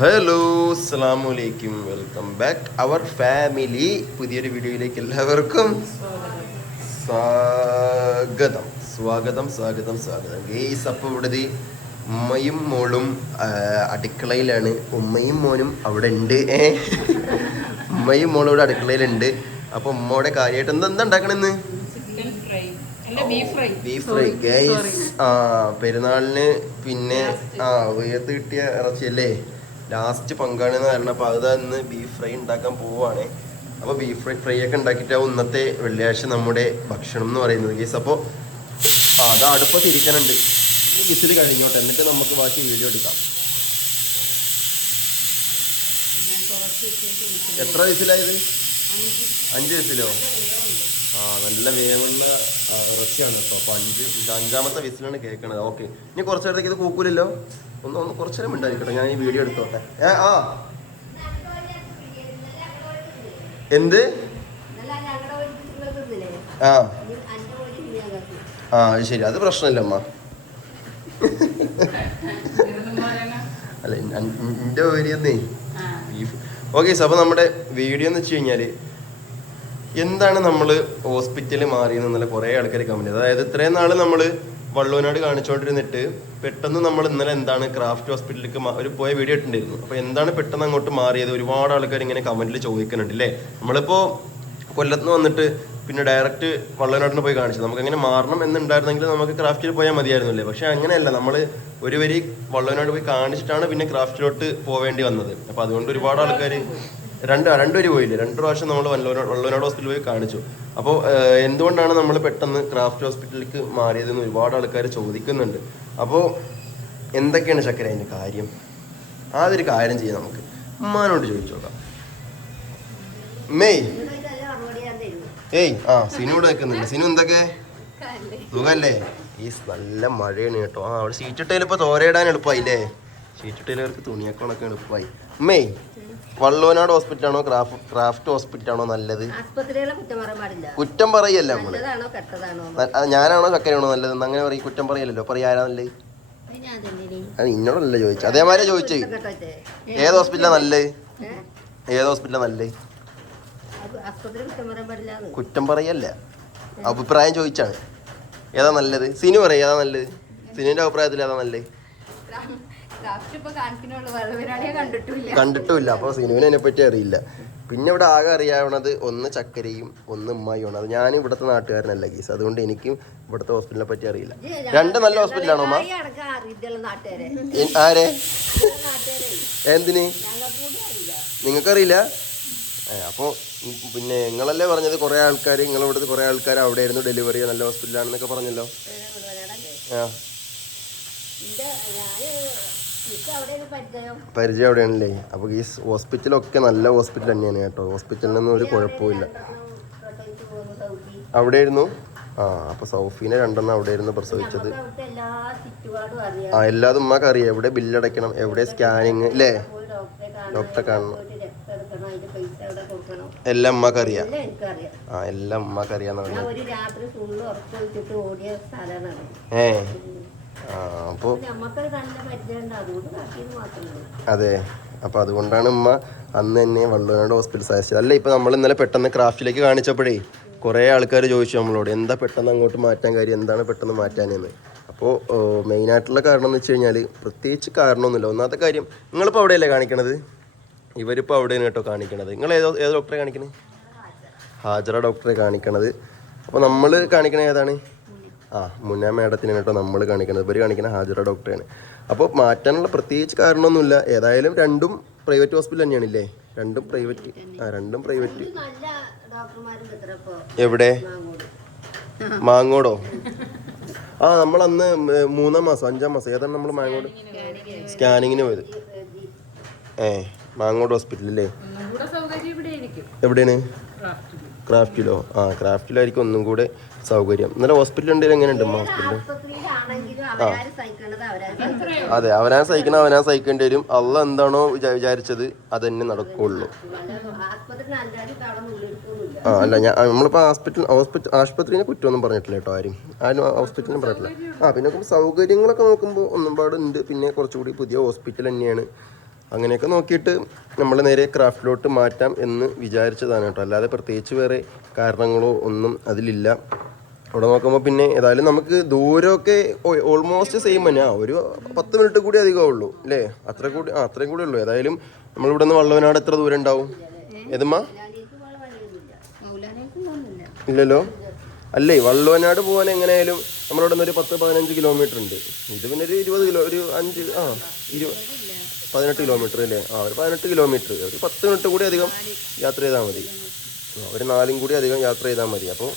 Hello അസ്സാമലൈക്കും welcome back അവർ family പുതിയൊരു വീഡിയോയിലേക്ക് എല്ലാവർക്കും സ്വാഗതം. സ്വാഗതം സ്വാഗതം സ്വാഗതം. ഗേസ് അപ്പോൾ ഇവിടെ ഉമ്മയും മോളും അടുക്കളയിലാണ്. ഉമ്മയും മോനും അവിടെ ഉണ്ട്. ഏ? ഉമ്മയും മോളും ഇവിടെ അടുക്കളയിലുണ്ട്. അപ്പോൾ ഉമ്മയുടെ കാര്യമായിട്ട് എന്താ എന്താ ഉണ്ടാക്കണെന്ന്? ബീഫ് ഫ്രൈ ഗൈസ് ആ പെരുന്നാളിന് പിന്നെ ആ ഉയർത്ത് കിട്ടിയ ഇറച്ചിയല്ലേ? ലാസ്റ്റ് പങ്കാണെന്ന് കാരണം അപ്പോൾ അത് ഇന്ന് ബീഫ് ഫ്രൈ ഉണ്ടാക്കാൻ പോവുകയാണ് അപ്പോൾ ബീഫ് ഫ്രൈ ഫ്രൈ ഒക്കെ ഉണ്ടാക്കിയിട്ടാവും ഇന്നത്തെ വെള്ളിയാഴ്ച നമ്മുടെ ഭക്ഷണം എന്ന് പറയുന്നത് കേസ് അപ്പോൾ അത് അടുപ്പ് തിരിക്കാനുണ്ട് വിസിൽ കഴിഞ്ഞോട്ടെ. എന്നിട്ട് നമുക്ക് ബാക്കി വീഡിയോ എടുക്കാം. എത്ര വിസിലായത് അഞ്ച് വിസിലോ ആ നല്ല വേവുള്ള ഇറച്ചിയാണ് കേട്ടോ അപ്പൊ അഞ്ച് അഞ്ചാമത്തെ വിസിലാണ് കേൾക്കണത് ഓക്കെ ഇനി കുറച്ച് നേരത്തേക്ക് ഇത് കൂക്കൂലല്ലോ ഒന്ന് ഒന്ന് കുറച്ച് നേരം ഉണ്ടായിരിക്കട്ടെ ഞാൻ ഈ വീഡിയോ എടുത്തോട്ടെ ഏ ആ എന്ത് ആ ആ ശരി അത് പ്രശ്നമില്ല അമ്മ. അല്ല എന്റെ ഓരിയെന്നേ. ബീഫ് ഓക്കെ അപ്പോൾ നമ്മുടെ വീഡിയോ എന്ന് വെച്ച് കഴിഞ്ഞാൽ എന്താണ് നമ്മൾ ഹോസ്പിറ്റലിൽ മാറിയെന്നുള്ള കുറേ ആൾക്കാർ കമന്റ് അതായത് ഇത്രയും നാൾ നമ്മൾ വള്ളൂനാട് കാണിച്ചുകൊണ്ടിരുന്നിട്ട് പെട്ടെന്ന് നമ്മൾ ഇന്നലെ എന്താണ് ക്രാഫ്റ്റ് ഹോസ്പിറ്റലിലേക്ക് ഒരു പോയ വീഡിയോ ഇട്ടിട്ടുണ്ടായിരുന്നു. അപ്പോൾ എന്താണ് പെട്ടെന്ന് അങ്ങോട്ട് മാറിയത്? ഒരുപാട് ആൾക്കാർ ഇങ്ങനെ കമന്റിൽ ചോദിക്കുന്നുണ്ട് അല്ലേ നമ്മളിപ്പോൾ കൊല്ലത്ത് നിന്ന് വന്നിട്ട് പിന്നെ ഡയറക്റ്റ് വള്ളനോട്ടിന് പോയി കാണിച്ചു. നമുക്ക് അങ്ങനെ മാറണം എന്നുണ്ടായിരുന്നെങ്കിൽ നമുക്ക് ക്രാഫ്റ്റിൽ പോയാൽ മതിയായിരുന്നില്ലേ? പക്ഷെ അങ്ങനെയല്ല. നമ്മൾ ഒരു വരി വള്ളനാട് പോയി കാണിച്ചിട്ടാണ് പിന്നെ ക്രാഫ്റ്റിലോട്ട് പോവേണ്ടി വന്നത്. അപ്പോൾ അതുകൊണ്ട് ഒരുപാട് ആൾക്കാർ രണ്ട് രണ്ടുപേര് പോയില്ലേ? രണ്ട് പ്രാവശ്യം നമ്മൾ വള്ളനോട് വള്ളനോട് ഹോസ്പിറ്റലിൽ പോയി കാണിച്ചു. അപ്പോൾ എന്തുകൊണ്ടാണ് നമ്മൾ പെട്ടെന്ന് ക്രാഫ്റ്റ് ഹോസ്പിറ്റലിലേക്ക് മാറിയതെന്ന് ഒരുപാട് ആൾക്കാർ ചോദിക്കുന്നുണ്ട്. അപ്പോൾ എന്തൊക്കെയാണ് ചക്കര അതിന്റെ കാര്യം? ആദ്യൊരു കാര്യം ചെയ്യാം നമുക്ക്. ഉമ്മാനോട് ചോദിച്ചു നോക്കാം മെയ് ഏയ് ആ സിനു ഇവിടെ വെക്കുന്നുണ്ട്. സിനു എന്തൊക്കെ? സുഖല്ലേ? ഈ നല്ല മഴയാണ് കേട്ടോ. ആ അവിടെ സീറ്റ് ഇട്ടതിൽ ഇപ്പൊ തോരയിടാൻ എളുപ്പമായില്ലേ സീറ്റ് അവർക്ക് തുണിയൊക്കെ ഉണക്കാൻ എളുപ്പമായി അമ്മേ വള്ളോനാട് ഹോസ്പിറ്റലാണോ? ക്രാഫ്റ്റ് ക്രാഫ്റ്റ് ഹോസ്പിറ്റലാണോ നല്ലത്? കുറ്റം പറയല്ല നമ്മൾ? ഞാനാണോ ചക്കരയാണോ നല്ലത്? അങ്ങനെ പറയും. കുറ്റം പറയല്ലോ പറയാ ആരാ നല്ലത് അത് ഇന്നോടല്ല ചോദിച്ചത് അതേമാതിരി ചോദിച്ചേ. ഏത് ഹോസ്പിറ്റലാ നല്ലത് ഏത് ഹോസ്പിറ്റലാ നല്ലത് കുറ്റം പറയല്ല. അഭിപ്രായം ചോദിച്ചാണ്. ഏതാ നല്ലത്? സിനു പറയാ ഏതാ നല്ലത്? സിനുവിന്റെ അഭിപ്രായത്തിൽ ഏതാ നല്ലത്? കണ്ടിട്ടില്ല കണ്ടിട്ടുമില്ല. അപ്പോൾ സിനുവിനെ അതിനെ പറ്റി അറിയില്ല. പിന്നെ ഇവിടെ ആകെ അറിയാവുന്നത് ഒന്ന് ചക്കരയും ഒന്ന് ഉമ്മായിയാണ് അത് ഞാൻ ഇവിടുത്തെ നാട്ടുകാരനല്ല ഗീസ്. അതുകൊണ്ട് എനിക്കും ഇവിടുത്തെ ഹോസ്പിറ്റലിനെ പറ്റി അറിയില്ല. രണ്ട് നല്ല ഹോസ്പിറ്റലാണോ ആരെ? എന്തിന്? നിങ്ങൾക്കറിയില്ല? അപ്പോൾ പിന്നെ നിങ്ങളല്ലേ പറഞ്ഞത് കുറേ ആൾക്കാർ നിങ്ങളിവിടുത്തെ കുറേ ആൾക്കാർ അവിടെ ആയിരുന്നു ഡെലിവറി നല്ല ഹോസ്പിറ്റലാണെന്നൊക്കെ പറഞ്ഞല്ലോ. പരിചയം അവിടെയാണല്ലേ? അപ്പോൾ ഈ ഹോസ്പിറ്റലൊക്കെ നല്ല ഹോസ്പിറ്റൽ തന്നെയാണ് കേട്ടോ. ഹോസ്പിറ്റലിനൊന്നും ഒരു കുഴപ്പമില്ല അവിടെയായിരുന്നു? ആ അപ്പോൾ സൗഫീനെ രണ്ടെണ്ണം അവിടെയായിരുന്നു പ്രസവിച്ചത്. ആ എല്ലാതും ഉമ്മക്കറിയാം എവിടെ ബില്ലടയ്ക്കണം എവിടെ സ്കാനിങ് അല്ലേ ഡോക്ടറെ കാണണം. എല്ലാം അമ്മക്കറിയാം ആ എല്ലാം അമ്മക്കറിയാന്ന് പറഞ്ഞു. ഏ? ആ അപ്പോൾ മാത്രമേ അതെ. അപ്പോൾ അതുകൊണ്ടാണ് ഉമ്മ അന്ന് തന്നെ വള്ളുവനാട് ഹോസ്പിറ്റൽ സഹായിച്ചത്. അല്ല ഇപ്പോൾ നമ്മൾ ഇന്നലെ പെട്ടെന്ന് ക്രാഫ്റ്റിലേക്ക് കാണിച്ചപ്പോഴേ കുറേ ആൾക്കാർ ചോദിച്ചു നമ്മളോട് എന്താ പെട്ടെന്ന് അങ്ങോട്ട് മാറ്റാൻ കാര്യം? എന്താണ് പെട്ടെന്ന് മാറ്റാനെന്ന്? അപ്പോൾ മെയിനായിട്ടുള്ള കാരണം എന്ന് വെച്ച് കഴിഞ്ഞാൽ പ്രത്യേകിച്ച് കാരണമൊന്നുമില്ല. ഒന്നാമത്തെ കാര്യം നിങ്ങളിപ്പോൾ അവിടെയല്ലേ കാണിക്കണത്? ഇവരിപ്പോൾ അവിടെയാണ് കേട്ടോ കാണിക്കണത്. നിങ്ങൾ ഏതോ ഏത് ഡോക്ടറെ കാണിക്കണേ? ഹാജറ ഡോക്ടറെ കാണിക്കണത്. അപ്പോൾ നമ്മൾ കാണിക്കണത് ഏതാണ്? ആ മുന്ന മേഡത്തിന് കേട്ടോ നമ്മൾ കാണിക്കണത്. ഇവർ കാണിക്കണ ഹാജറ ഡോക്ടറെയാണ് അപ്പോൾ മാറ്റാനുള്ള പ്രത്യേകിച്ച് കാരണമൊന്നുമില്ല. ഏതായാലും രണ്ടും പ്രൈവറ്റ് ഹോസ്പിറ്റൽ തന്നെയാണില്ലേ രണ്ടും പ്രൈവറ്റ് ആ രണ്ടും പ്രൈവറ്റ് എവിടെ? മാങ്ങോട്. മാങ്ങോടോ? ആ നമ്മൾ അന്ന് മൂന്നാം മാസം അഞ്ചാം മാസം. ഏതാണ് നമ്മൾ മാങ്ങോട്? സ്കാനിങ്ങിന് പോയത്. ഏ. മാങ്ങോട് ഹോസ്പിറ്റലല്ലേ എവിടെയാണ്? ക്രാഫ്റ്റിലോ ആ ക്രാഫ്റ്റിലായിരിക്കും ഒന്നും കൂടെ സൗകര്യം. ഇന്നലെ ഹോസ്പിറ്റൽ ഉണ്ടെങ്കിൽ എങ്ങനെയുണ്ട് ഹോസ്പിറ്റൽ ആ. അതെ അവനാ സഹിക്കണം അവനാ സഹിക്കേണ്ടി വരും. അള്ള എന്താണോ വിചാ- വിചാരിച്ചത് അത് തന്നെ നടക്കുള്ളൂ ആ അല്ല ഞാൻ നമ്മളിപ്പോൾ ഹോസ്പിറ്റൽ ഹോസ്പിറ്റൽ ആശുപത്രിനെ കുറ്റമൊന്നും പറഞ്ഞിട്ടില്ല കേട്ടോ ആരും. ആരും ഹോസ്പിറ്റലിനും പറഞ്ഞിട്ടില്ല. ആ പിന്നെ സൗകര്യങ്ങളൊക്കെ നോക്കുമ്പോൾ ഒന്നും പാടുണ്ട്. പിന്നെ കുറച്ചുകൂടി പുതിയ ഹോസ്പിറ്റൽ തന്നെയാണ്. അങ്ങനെയൊക്കെ നോക്കിയിട്ട് നമ്മൾ നേരെ ക്രാഫ്റ്റിലോട്ട് മാറ്റാം എന്ന് വിചാരിച്ചതാണ് കേട്ടോ. അല്ലാതെ പ്രത്യേകിച്ച് വേറെ കാരണങ്ങളോ ഒന്നും അതിലില്ല. അവിടെ നോക്കുമ്പോൾ പിന്നെ ഏതായാലും നമുക്ക് ദൂരമൊക്കെ ഓൾമോസ്റ്റ് സെയിം തന്നെ. ആ ഒരു പത്ത് മിനിറ്റ് കൂടി അധികമുള്ളൂ അല്ലേ? അത്ര കൂടി ആ അത്രയും കൂടി ഉള്ളൂ. ഏതായാലും നമ്മളിവിടെ നിന്ന് വള്ളവനാട് എത്ര ദൂരം ഉണ്ടാവും? ഏതുമ്മ? ഇല്ലല്ലോ. അല്ലേ വള്ളുവനാട് പോകാൻ എങ്ങനെയായാലും നമ്മളിവിടെ നിന്ന് ഒരു പത്ത് പതിനഞ്ച് കിലോമീറ്റർ ഉണ്ട്. ഇത് പിന്നെ ഒരു ഇരുപത് കിലോ ഒരു അഞ്ച് ആ ഇരുപത് പതിനെട്ട് കിലോമീറ്റർ അല്ലേ ആ ഒരു പതിനെട്ട് കിലോമീറ്റർ ഒരു പത്ത് മിനിറ്റ് കൂടി അധികം യാത്ര ചെയ്താൽ മതി. ഒരു നാലും കൂടി അധികം യാത്ര ചെയ്താൽ മതി. അപ്പോൾ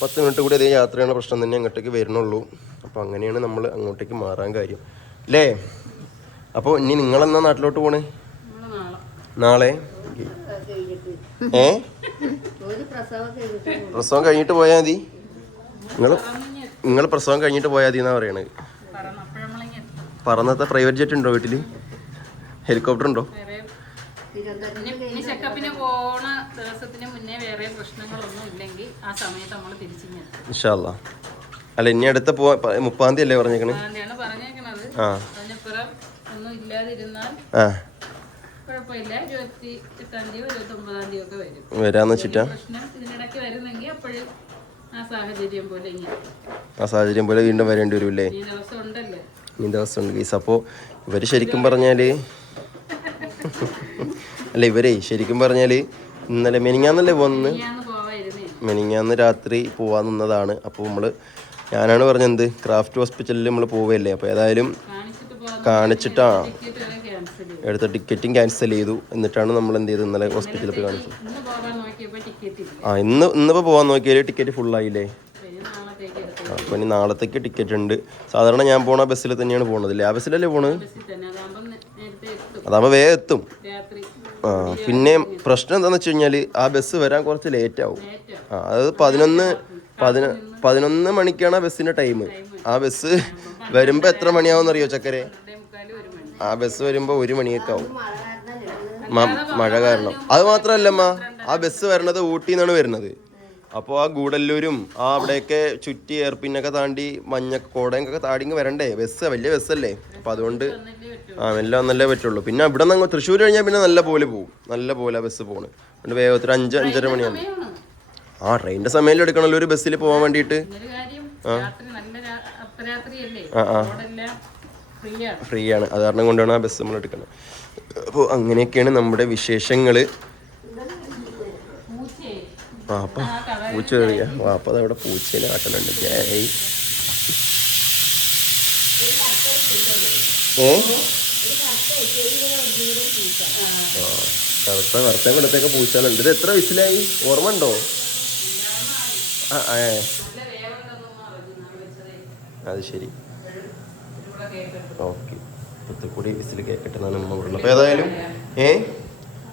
പത്ത് മിനിറ്റ് കൂടി അധികം യാത്ര ചെയ്യുന്ന പ്രശ്നം തന്നെ അങ്ങോട്ടേക്ക് വരുന്നുള്ളൂ. അപ്പോൾ അങ്ങനെയാണ് നമ്മൾ അങ്ങോട്ടേക്ക് മാറാൻ കാര്യം. അല്ലേ അപ്പോൾ ഇനി നിങ്ങളെന്നാ നാട്ടിലോട്ട് പോണേ? നാളെ? ഏ? പ്രസവം കഴിഞ്ഞിട്ട് പോയാൽ മതി. നിങ്ങൾ നിങ്ങൾ പ്രസവം കഴിഞ്ഞിട്ട് പോയാൽ മതി എന്നാ പറയണത് പറന്നത്തെ പ്രൈവറ്റ് ജെറ്റ് ഉണ്ടോ വീട്ടിൽ ഹെലികോപ്റ്റർ ഉണ്ടോ? ചെക്കപ്പിന് പോണ ദിവസത്തിന് മുന്നേ വേറെ പ്രശ്നങ്ങളൊന്നും ഇല്ലെങ്കിൽ ആ സമയത്ത് നമ്മൾ ഇൻഷാല്ല അല്ല ഇനി അടുത്ത പോവാ മുപ്പാം തീയതി അല്ലേ പറഞ്ഞേക്കണേ? ആ. ഒന്നും ഇല്ലാതിരുന്നാൽ ആ. വരാന്ന് വെച്ചിട്ടാ? ആ സാഹചര്യം പോലെ വീണ്ടും വരേണ്ടി വരും അല്ലേ ഈ ദിവസം ഉണ്ട്. ഗീസ് അപ്പോ ഇവർ ശരിക്കും പറഞ്ഞാൽ അല്ല ഇവരെ ശരിക്കും പറഞ്ഞാൽ ഇന്നലെ മെനിങ്ങാന്നല്ലേ വന്ന് മെനിങ്ങാന്ന് രാത്രി പോവാൻ നിന്നതാണ്. അപ്പോൾ നമ്മൾ ഞാനാണ് പറഞ്ഞത് ക്രാഫ്റ്റ് ഹോസ്പിറ്റലിൽ നമ്മൾ പോവുകയല്ലേ അപ്പോൾ ഏതായാലും കാണിച്ചിട്ട് എടുത്ത ടിക്കറ്റും ക്യാൻസൽ ചെയ്തു. എന്നിട്ടാണ് നമ്മൾ എന്ത് ചെയ്തത്? ഇന്നലെ ഹോസ്പിറ്റലിൽ പോയി കാണിച്ചത്. ആ ഇന്ന് ഇന്നിപ്പോ പോവാൻ നോക്കിയാൽ ടിക്കറ്റ് ഫുള്ളായില്ലേ? ആയില്ലേ അപ്പൊ ഇനി നാളത്തേക്ക് ടിക്കറ്റ് ഉണ്ട്. സാധാരണ ഞാൻ പോണ ബസ്സിൽ തന്നെയാണ് പോണത് അല്ലേ? ആ ബസ്സിലല്ലേ പോണത് അതാകുമ്പോൾ വേഗം എത്തും. ആ പിന്നെ പ്രശ്നം എന്താണെന്ന് വെച്ച് കഴിഞ്ഞാൽ ആ ബസ് വരാൻ കുറച്ച് ലേറ്റ് ആവും. ആ അതായത് പതിനൊന്ന് പതിന പതിനൊന്ന് മണിക്കാണ് ആ ബസ്സിന്റെ ടൈം ആ ബസ് വരുമ്പോൾ എത്ര മണിയാവും അറിയോ ചക്കരെ? ആ ബസ് വരുമ്പോൾ ഒരു മണിയൊക്കെ ആവും. മഴ കാരണം മ- മഴ കാരണം. അത് മാത്രല്ലമ്മ ആ ബസ് വരണത് ഊട്ടിന്നാണ് വരുന്നത്. അപ്പോൾ ആ ഗൂഡല്ലൂരും ആ അവിടെയൊക്കെ ചുറ്റി എയർപിന്നൊക്കെ താണ്ടി മഞ്ഞ കോടയൊക്കെ താടി വരണ്ടേ? ബസ് വലിയ ബസ്സല്ലേ? അപ്പോൾ അതുകൊണ്ട് ആ എല്ലാം നല്ലേ പറ്റുള്ളൂ. പിന്നെ ഇവിടെ നിന്ന് തൃശ്ശൂർ കഴിഞ്ഞാൽ പിന്നെ നല്ല പോലെ പോകും നല്ല പോലെ ബസ് പോണ്. അതുകൊണ്ട് വേഗത്തിൽ അഞ്ച് അഞ്ചര മണിയാണ്. ആ ട്രെയിനിന്റെ സമയം എടുക്കണമല്ലോ ഒരു ബസ്സിൽ പോകാൻ വേണ്ടിയിട്ട് ആ. ആ, ആ. ഫ്രീ ആണ് അത് കാരണം കൊണ്ടാണ് ആ ബസ് നമ്മൾ എടുക്കുന്നത്. അപ്പോൾ അങ്ങനെയൊക്കെയാണ് നമ്മുടെ വിശേഷങ്ങൾ വാപ്പ പൂച്ച കയറിയ വാപ്പ അതവിടെ അവിടെ പൂച്ചേനെ കാട്ടലുണ്ട്. ജയ്. ഏ ആ. കറുത്ത കറുത്ത ഇവിടത്തേക്ക് പൂച്ചാലുണ്ട് ഇത് എത്ര വിസിലായി ഓർമ്മ ഉണ്ടോ ആ ഏ. അത് ശരി. ഓക്കെ. കൂടി വിസിൽ കേൾക്കട്ടെ എന്നാണ് നമ്മൾ അപ്പൊ അപ്പോൾ ഏതായാലും ഏ?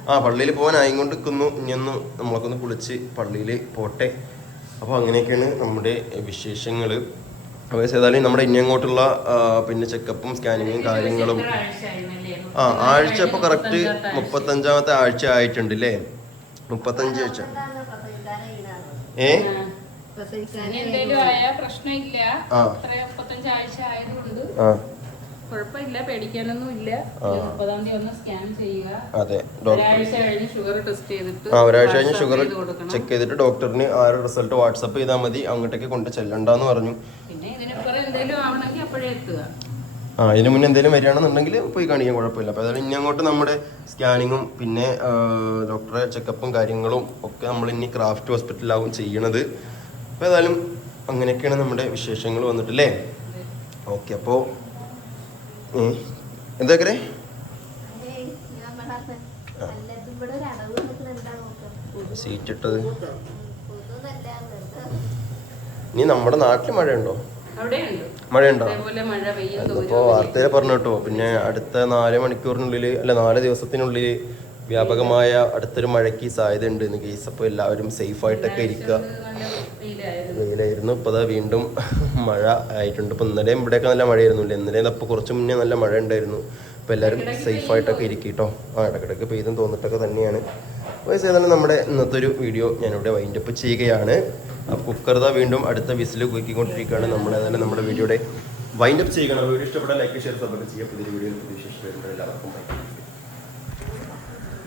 ആ പള്ളിയിൽ പോകാനായി കൊണ്ട് നിൽക്കുന്നു ഇനിയൊന്ന് നമ്മളൊക്കെ ഒന്ന് കുളിച്ച് പള്ളിയിൽ പോട്ടെ. അപ്പോൾ അങ്ങനെയൊക്കെയാണ് നമ്മുടെ വിശേഷങ്ങൾ. അപ്പോൾ ഏതായാലും നമ്മുടെ ഇനി അങ്ങോട്ടുള്ള പിന്നെ ചെക്കപ്പും സ്കാനിങ്ങും കാര്യങ്ങളും. ആ ആഴ്ച ഇപ്പോൾ കറക്റ്റ് മുപ്പത്തഞ്ചാമത്തെ ആഴ്ച ആയിട്ടുണ്ട് അല്ലേ മുപ്പത്തഞ്ച് ആഴ്ച. ഏ? ആ. ആ. കുഴപ്പമില്ല പേടിക്കാനൊന്നും ഇല്ല. മുപ്പതാം തീയതി ഒന്ന് സ്കാൻ ചെയ്യുക. അതെ ഒരാഴ്ച കഴിഞ്ഞ് ഷുഗർ ടെസ്റ്റ് ചെയ്തിട്ട് ആ ഒരാഴ്ച കഴിഞ്ഞ് ഷുഗർ ചെക്ക് ചെയ്തിട്ട് ഡോക്ടറിന് ആ റിസൾട്ട് വാട്സപ്പ് ചെയ്താൽ മതി അങ്ങോട്ടേക്ക് കൊണ്ട് ചെല്ലണ്ടെന്ന് പറഞ്ഞു. പിന്നെ എന്തെങ്കിലും ആവണമെങ്കിൽ അപ്പോഴേ എത്തുക. ആ ഇതിന് മുന്നേ എന്തെങ്കിലും വരികയാണെന്നുണ്ടെങ്കിൽ പോയി കാണിക്കാൻ കുഴപ്പമില്ല. അപ്പോൾ അതായത് ഇനി അങ്ങോട്ട് നമ്മുടെ സ്കാനിങ്ങും പിന്നെ ഡോക്ടറെ ചെക്കപ്പും കാര്യങ്ങളും ഒക്കെ നമ്മൾ ഇനി ക്രാഫ്റ്റ് ഹോസ്പിറ്റലിലാവും ചെയ്യണത്. അപ്പോൾ ഏതായാലും അങ്ങനെയൊക്കെയാണ് നമ്മുടെ വിശേഷങ്ങൾ വന്നിട്ടില്ലേ ഓക്കെ അപ്പോൾ എന്താ കരേ സീറ്റ് ഇട്ടത്. ഇനി നമ്മുടെ നാട്ടിൽ മഴയുണ്ടോ? മഴയുണ്ടോ? അതിപ്പോ വാർത്തയിൽ പറഞ്ഞു കേട്ടോ പിന്നെ അടുത്ത നാല് മണിക്കൂറിനുള്ളിൽ അല്ല നാല് ദിവസത്തിനുള്ളിൽ വ്യാപകമായ അടുത്തൊരു മഴയ്ക്ക് സാധ്യത ഉണ്ട് എന്ന് കേസ് അപ്പോൾ എല്ലാവരും സേഫായിട്ടൊക്കെ ഇരിക്കുക വെയിലായിരുന്നു. ഇപ്പോൾ അതാ വീണ്ടും മഴ ആയിട്ടുണ്ട്. ഇപ്പോൾ ഇന്നലെയും ഇവിടെയൊക്കെ നല്ല മഴയായിരുന്നില്ല? ഇന്നലെ അപ്പോൾ കുറച്ച് മുന്നേ നല്ല മഴ ഉണ്ടായിരുന്നു. അപ്പോൾ എല്ലാവരും സേഫായിട്ടൊക്കെ ഇരിക്കും കേട്ടോ. ആ ഇടയ്ക്കിടയ്ക്ക് പെയ്തും തോന്നിട്ടൊക്കെ തന്നെയാണ്. അപ്പോൾ ഏതായാലും നമ്മുടെ ഇന്നത്തെ ഒരു വീഡിയോ ഞാനിവിടെ വൈൻഡപ്പ് ചെയ്യുകയാണ്. അപ്പോൾ കുക്കർത വീണ്ടും അടുത്ത വിസിൽ കുക്കിക്കൊണ്ടിരിക്കുകയാണ് നമ്മൾ ഏതായാലും നമ്മുടെ വീഡിയോയുടെ വൈൻഡപ്പ് ചെയ്യുകയാണ്. വീഡിയോ ഇഷ്ടപ്പെട്ട ലൈക്ക് ഷെയർ സബ്സ്ക്രൈബ് ചെയ്യുക പുതിയ വീഡിയോ പുതിയ എല്ലാവർക്കും ബൈ